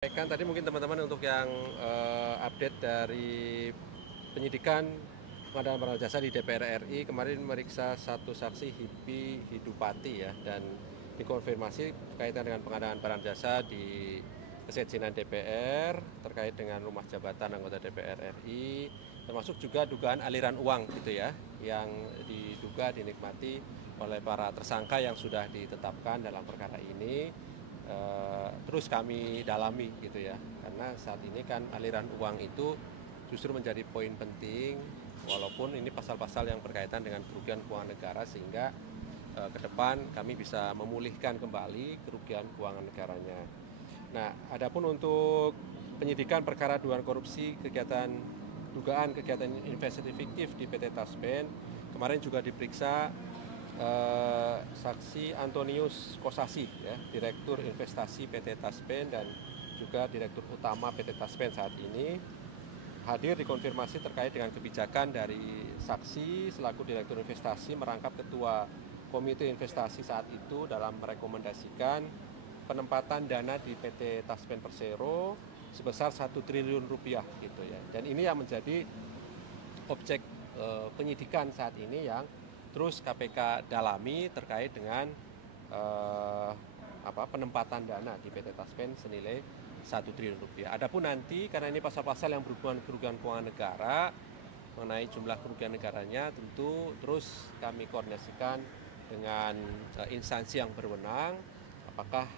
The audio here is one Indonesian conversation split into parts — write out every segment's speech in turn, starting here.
Kan tadi mungkin teman-teman untuk yang update dari penyidikan pengadaan barang jasa di DPR RI kemarin meriksa satu saksi Hipi Hidupati ya, dan dikonfirmasi berkaitan dengan pengadaan barang jasa di kesekjenan DPR terkait dengan rumah jabatan anggota DPR RI, termasuk juga dugaan aliran uang gitu ya, yang diduga dinikmati oleh para tersangka yang sudah ditetapkan dalam perkara ini. Terus kami dalami gitu ya, karena saat ini kan aliran uang itu justru menjadi poin penting, walaupun ini pasal-pasal yang berkaitan dengan kerugian keuangan negara, sehingga ke depan kami bisa memulihkan kembali kerugian keuangan negaranya. Nah, adapun untuk penyidikan perkara dugaan korupsi dugaan kegiatan investasi fiktif di PT Taspen, kemarin juga diperiksa saksi Antonius Kosasi ya, Direktur Investasi PT Taspen dan juga Direktur Utama PT Taspen saat ini hadir dikonfirmasi terkait dengan kebijakan dari saksi selaku Direktur Investasi merangkap Ketua Komite Investasi saat itu dalam merekomendasikan penempatan dana di PT Taspen Persero sebesar 1 triliun rupiah gitu ya. Dan ini yang menjadi objek penyidikan saat ini yang terus KPK dalami terkait dengan penempatan dana di PT Taspen senilai 1 triliun rupiah. Adapun nanti karena ini pasal-pasal yang berhubungan kerugian keuangan negara, mengenai jumlah kerugian negaranya tentu terus kami koordinasikan dengan instansi yang berwenang, apakah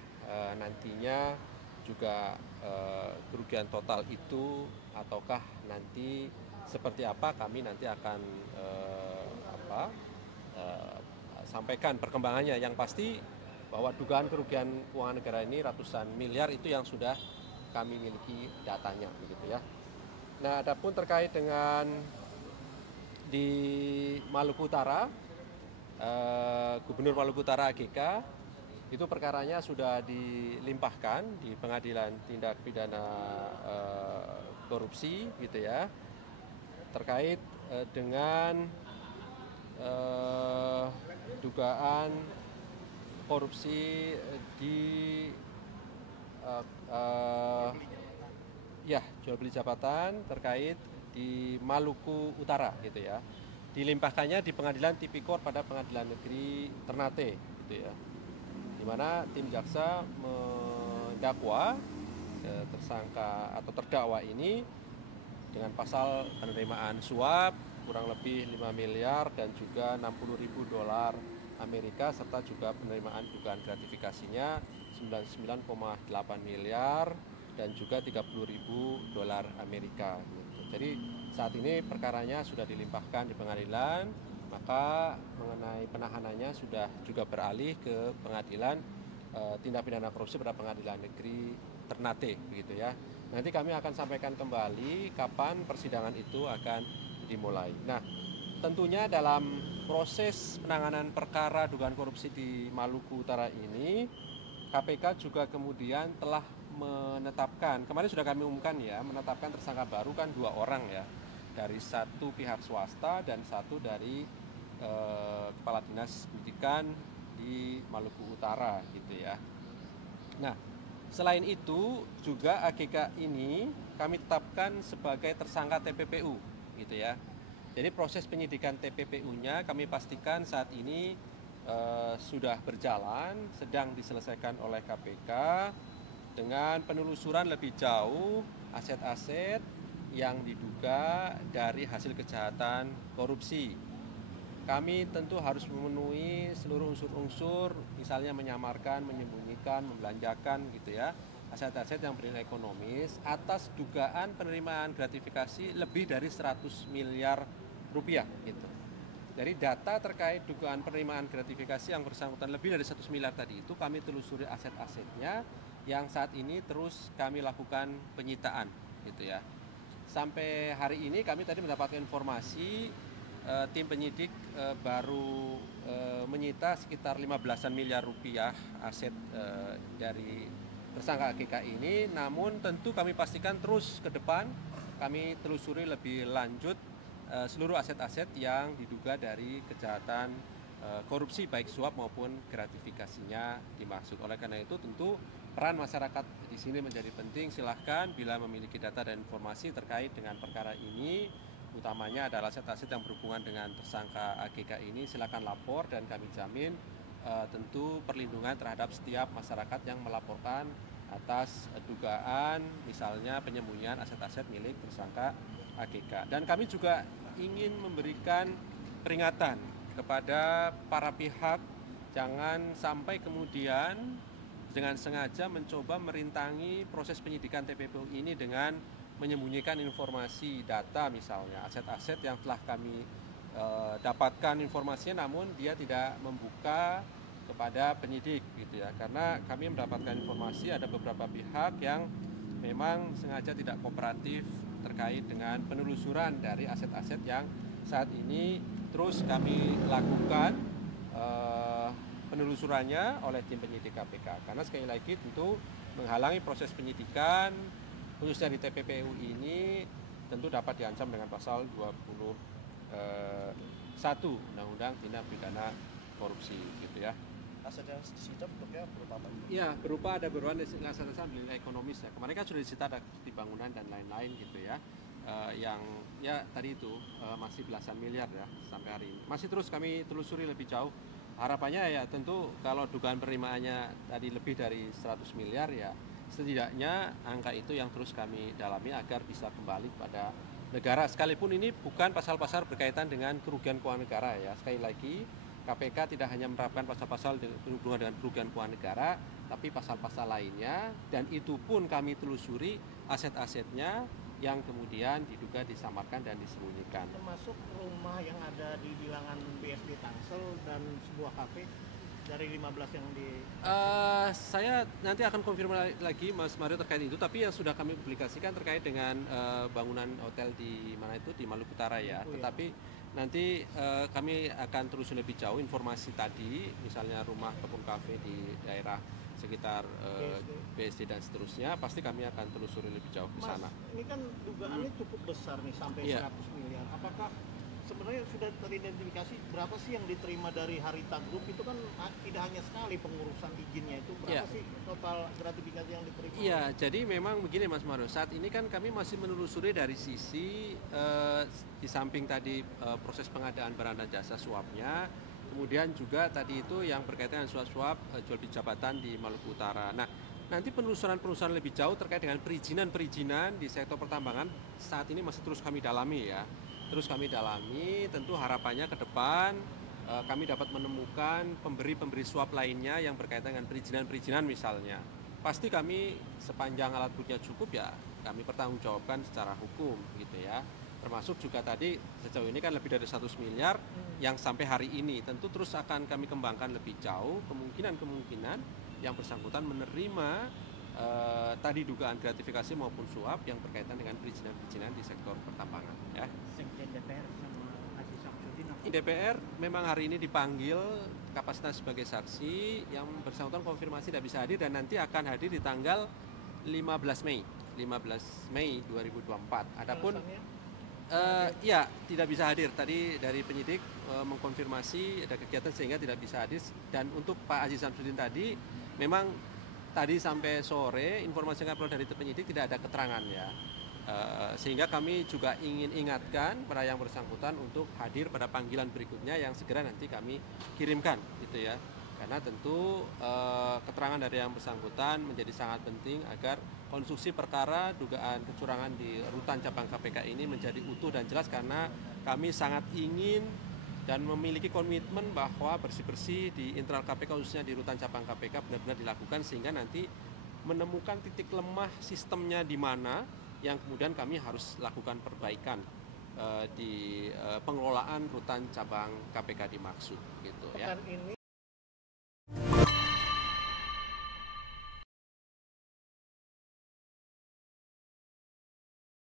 nantinya juga kerugian total itu ataukah nanti seperti apa, kami nanti akan sampaikan perkembangannya. Yang pasti bahwa dugaan kerugian keuangan negara ini ratusan miliar itu yang sudah kami miliki datanya begitu ya. Nah, adapun terkait dengan di Maluku Utara, Gubernur Maluku Utara AGK itu perkaranya sudah dilimpahkan di Pengadilan Tindak Pidana Korupsi gitu ya, terkait dengan dugaan korupsi di jual beli jabatan terkait di Maluku Utara gitu ya. Dilimpahkannya di Pengadilan Tipikor pada Pengadilan Negeri Ternate gitu ya. Di mana tim jaksa mendakwa tersangka atau terdakwa ini dengan pasal penerimaan suap kurang lebih 5 miliar dan juga 60.000 dolar Amerika, serta juga penerimaan dugaan gratifikasinya 99,8 miliar dan juga 30.000 dolar Amerika gitu. Jadi saat ini perkaranya sudah dilimpahkan di pengadilan, maka mengenai penahanannya sudah juga beralih ke Pengadilan Tindak Pidana Korupsi pada Pengadilan Negeri Ternate begitu ya. Nanti kami akan sampaikan kembali kapan persidangan itu akan dimulai. Nah, tentunya dalam proses penanganan perkara dugaan korupsi di Maluku Utara ini, KPK juga kemudian telah menetapkan, kemarin sudah kami umumkan ya, menetapkan tersangka baru kan 2 orang ya, dari satu pihak swasta dan satu dari Kepala Dinas Pendidikan di Maluku Utara gitu ya. Nah, selain itu juga AGK ini kami tetapkan sebagai tersangka TPPU gitu ya. Jadi proses penyidikan TPPU-nya kami pastikan saat ini sudah berjalan, sedang diselesaikan oleh KPK dengan penelusuran lebih jauh aset-aset yang diduga dari hasil kejahatan korupsi. Kami tentu harus memenuhi seluruh unsur-unsur, misalnya menyamarkan, menyembunyikan, membelanjakan gitu ya, aset-aset yang bernilai ekonomis atas dugaan penerimaan gratifikasi lebih dari 100 miliar rupiah gitu. Dari data terkait dugaan penerimaan gratifikasi yang bersangkutan lebih dari 100 miliar tadi itu, kami telusuri aset-asetnya yang saat ini terus kami lakukan penyitaan gitu ya. Sampai hari ini kami tadi mendapatkan informasi tim penyidik baru menyita sekitar 15-an miliar rupiah aset dari tersangka AGK ini. Namun tentu kami pastikan terus ke depan kami telusuri lebih lanjut seluruh aset-aset yang diduga dari kejahatan korupsi baik suap maupun gratifikasinya dimaksud. Oleh karena itu tentu peran masyarakat di sini menjadi penting. Silahkan bila memiliki data dan informasi terkait dengan perkara ini, utamanya adalah aset-aset yang berhubungan dengan tersangka AGK ini, silakan lapor dan kami jamin tentu perlindungan terhadap setiap masyarakat yang melaporkan atas dugaan misalnya penyembunyian aset-aset milik tersangka AGK. Dan kami juga ingin memberikan peringatan kepada para pihak, jangan sampai kemudian dengan sengaja mencoba merintangi proses penyidikan TPPU ini dengan menyembunyikan informasi data misalnya, aset-aset yang telah kami dapatkan informasinya namun dia tidak membuka kepada penyidik gitu ya, karena kami mendapatkan informasi ada beberapa pihak yang memang sengaja tidak kooperatif terkait dengan penelusuran dari aset-aset yang saat ini terus kami lakukan penelusurannya oleh tim penyidik KPK, karena sekali lagi tentu menghalangi proses penyidikan khususnya di TPPU ini tentu dapat diancam dengan pasal 21 Undang-Undang Tindak Pidana Korupsi gitu ya. Aset yang disita bentuknya berupa apa? Ya, ada berupa aset-aset nilai ekonomis ya. Kemarin kan sudah disita ada di bangunan dan lain-lain gitu ya. Yang ya tadi itu masih belasan miliar ya sampai hari ini. Masih terus kami telusuri lebih jauh. Harapannya ya tentu kalau dugaan penerimaannya tadi lebih dari 100 miliar ya setidaknya angka itu yang terus kami dalami agar bisa kembali pada negara. Sekalipun ini bukan pasal-pasal berkaitan dengan kerugian keuangan negara ya. Sekali lagi KPK tidak hanya menerapkan pasal-pasal berhubungan dengan kerugian keuangan negara, tapi pasal-pasal lainnya, dan itu pun kami telusuri aset-asetnya yang kemudian diduga disamarkan dan disembunyikan. Termasuk rumah yang ada di bilangan BSD Tangsel dan sebuah kafe dari 15 yang di... Saya nanti akan konfirmasi lagi Mas Mario terkait itu, tapi yang sudah kami publikasikan terkait dengan bangunan hotel di mana itu di Maluku Utara ya. Tetapi nanti kami akan terus lebih jauh informasi tadi, misalnya rumah ataupun kafe di daerah sekitar BSD dan seterusnya, pasti kami akan telusuri lebih jauh ke sana. Mas, ini kan dugaannya cukup besar nih sampai 100 miliar. Apakah sebenarnya sudah teridentifikasi berapa sih yang diterima dari Harita Group? Itu kan tidak hanya sekali pengurusan izinnya, itu berapa sih total gratifikasi yang diterima? Iya, jadi memang begini Mas Mario, saat ini kan kami masih menelusuri dari sisi di samping tadi proses pengadaan barang dan jasa suapnya, kemudian juga tadi itu yang berkaitan dengan suap-suap jual beli jabatan di Maluku Utara. Nah, nanti penelusuran lebih jauh terkait dengan perizinan di sektor pertambangan saat ini masih terus kami dalami ya. Terus kami dalami, tentu harapannya ke depan kami dapat menemukan pemberi suap lainnya yang berkaitan dengan perizinan misalnya. Pasti kami sepanjang alat buktinya cukup ya kami pertanggungjawabkan secara hukum gitu ya. Termasuk juga tadi sejauh ini kan lebih dari 100 miliar yang sampai hari ini tentu terus akan kami kembangkan lebih jauh kemungkinan yang bersangkutan menerima tadi dugaan gratifikasi maupun suap yang berkaitan dengan perizinan di sektor pertambangan ya. Sekjen DPR sama Aziz Samsudin. DPR memang hari ini dipanggil kapasitas sebagai saksi, yang bersangkutan konfirmasi tidak bisa hadir dan nanti akan hadir di tanggal 15 Mei 2024. Adapun ya tidak bisa hadir, tadi dari penyidik mengkonfirmasi ada kegiatan sehingga tidak bisa hadir, dan untuk Pak Aziz Samsudin tadi memang tadi sampai sore informasi yang perlu dari penyidik tidak ada keterangan ya, sehingga kami juga ingin ingatkan pada yang bersangkutan untuk hadir pada panggilan berikutnya yang segera nanti kami kirimkan gitu ya, karena tentu keterangan dari yang bersangkutan menjadi sangat penting agar konstruksi perkara dugaan kecurangan di rutan cabang KPK ini menjadi utuh dan jelas, karena kami sangat ingin dan memiliki komitmen bahwa bersih-bersih di internal KPK khususnya di rutan cabang KPK benar-benar dilakukan sehingga nanti menemukan titik lemah sistemnya di mana yang kemudian kami harus lakukan perbaikan di pengelolaan rutan cabang KPK dimaksud gitu ya.